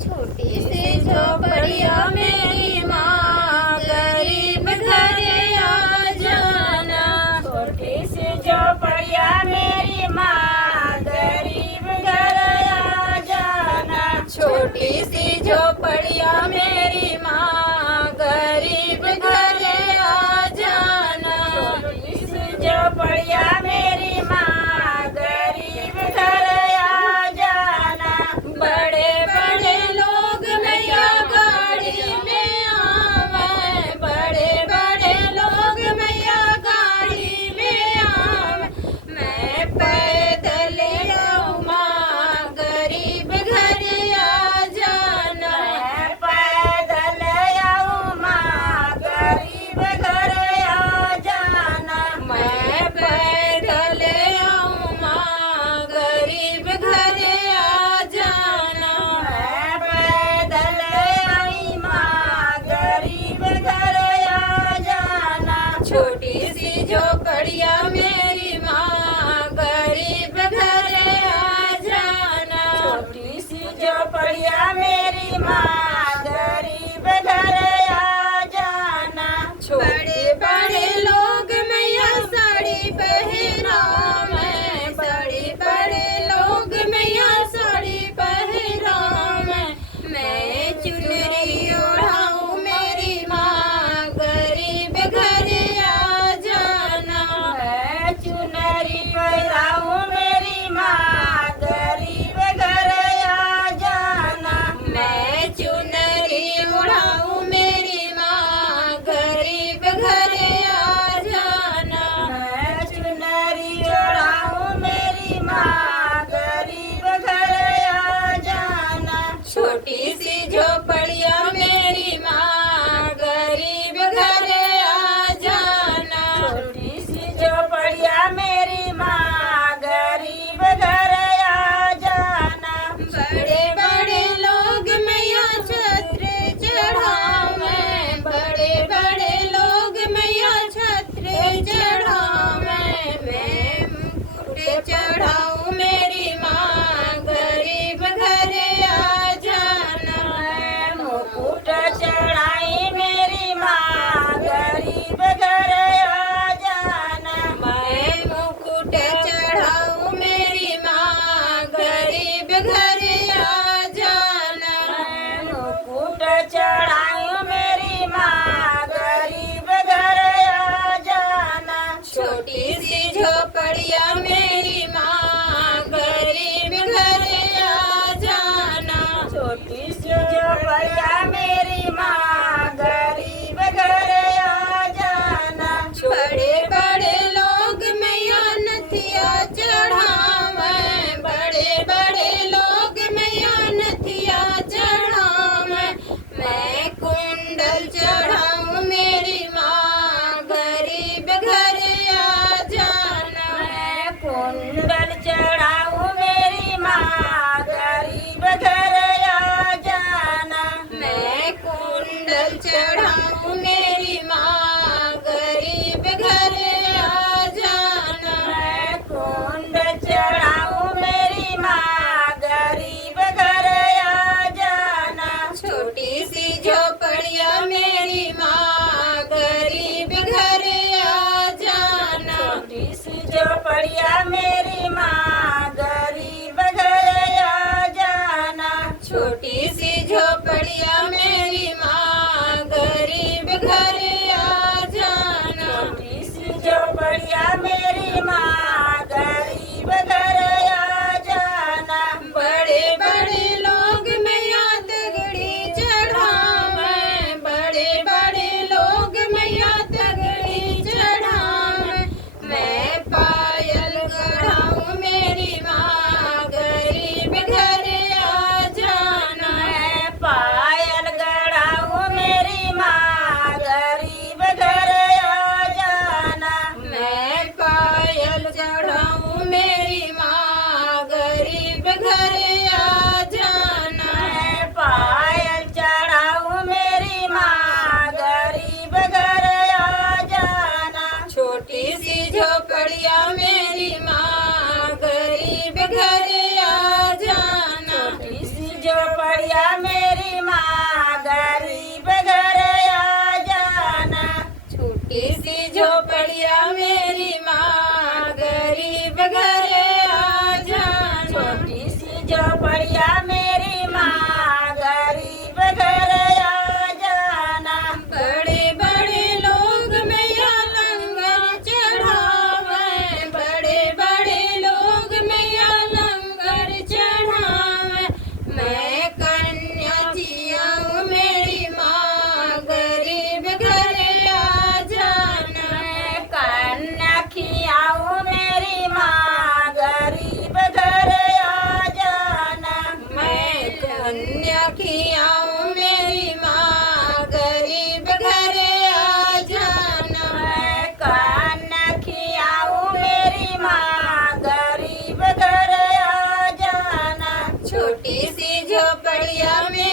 छोटी सी झोपड़िया मेरी माँ, गरीब घर आ जाना। छोटी सी झोपड़िया मेरी माँ, गरीब घर आ जाना। छोटी सी झोपड़िया मेरी माँ, गरीब घर आ जाना। छोटी सी झोपड़िया मेरी माँ, गरीब घर आ जाना। बड़े बड़े लोग मैया गाड़ी में आवे, बड़े बड़े लोग मैया गाड़ी में आवे। मैं पैदल आऊँ माँ, गरीब घर आ जाना। मैं पैदल आऊँ माँ, गरीब घर आ जाना। मैं पैदल आऊँ माँ, गरीब घर आ जाना। मैं पैदल आई माँ, गरीब घर आ जाना। छोटी सी झोपड़िया मेरी माँ, गरीब घर आ जाना। छोटी सी झोपड़िया मेरी माँ, गरीब घर आ जाना। बड़े बड़े लोग मैया साड़ी पहनावे, बड़े बड़े लोग मैया साड़ी पहनावे। मैं चुनरी ओढ़ाऊँ मेरी माँ, गरीब घर आ जाना। मैं चुनरी पहराऊँ मेरी माँ, गरीब घर आ जाना। मैं चुनरी ओढ़ाऊँ मेरी माँ, गरीब घर आ जाना। मैं चुनरी ओढ़ाऊँ मेरी माँ, गरीब घर आ जाना। छोटी सी झोपड़िया मेरी माँ, गरीब घर आ जाना। छोटी सी झोपड़िया मेरी माँ, गरीब घर आ जाना। बड़े बड़े लोग मैया छत्र चढ़ावे, बड़े बड़े लोग मैया छत्र चढ़ावे। मैं मुकुट चढ़ाऊँ मेरी माँ, गरीब घर आ जाना। मैं मुकुट चढ़ाई मेरी माँ, गरीब घर आ जाना। मैं मुकुट चढ़ाऊँ मेरी माँ, गरीब घर आ जाना। मैं मुकुट चढ़ाई मेरी माँ, गरीब घर आ जाना। छोटी सी झोपड़िया मेरी माँ, गरीब घर आ जाना। छोटी सी झोपड़िया मेरी माँ, गरीब घर आ जाना। बड़े बड़े लोग मैया नथिया चढ़ावे, बड़े बड़े लोग मैया नथिया चढ़ावे। मैं कुंडल चढ़ाऊँ मेरी माँ, गरीब घर आ जाना। मैं कुंडल चढ़ाऊँ मेरी माँ, गरीब घर आ जाना। मैं कुंडल चढ़ाऊँ मेरी माँ, गरीब घर आ जाना। मैं कुंडल चढ़ाऊँ मेरी माँ, गरीब घर आ जाना। छोटी सी झोपड़िया मेरी माँ, गरीब घर आ जाना। छोटी सी झोपड़िया मेरी माँ, गरीब घर आ जाना। छोटी सी झोपड़िया मेरी माँ, गरीब घर आ जाना। छोटी सी झोपड़िया मेरी माँ, गरीब घर आ जाना। बड़े बड़े लोग मैया तगड़ी चढ़ावे, बड़े बड़े लोग मैया तगड़ी चढ़ावे। मैं पायल गढ़ाऊँ मेरी माँ, गरीब घर आ जाना। मैं झोपड़िया मेरी माँ गरीब घर आ जाना। छोटी सी झोपड़िया मेरी माँ गरीब घर आ जाना। छोटी सी झोपड़िया मेरी माँ गरीब घर आ जाना। बड़े बड़े लोग मैया लंगर चढ़ावे, बड़े बड़े लोग मैया लंगर चढ़ावे। मैं कन्या जियाऊँ मेरी माँ गरीब घर आ जाना। मैं कन्या खियाऊँ मेरी माँ गरीब घर आ जाना। मैं कन्या खियाऊँ मेरी माँ गरीब घर आ जाना। मैं कन्या खियाऊँ मेरी माँ गरीब घर आ जाना। छोटी सी झोपड़िया में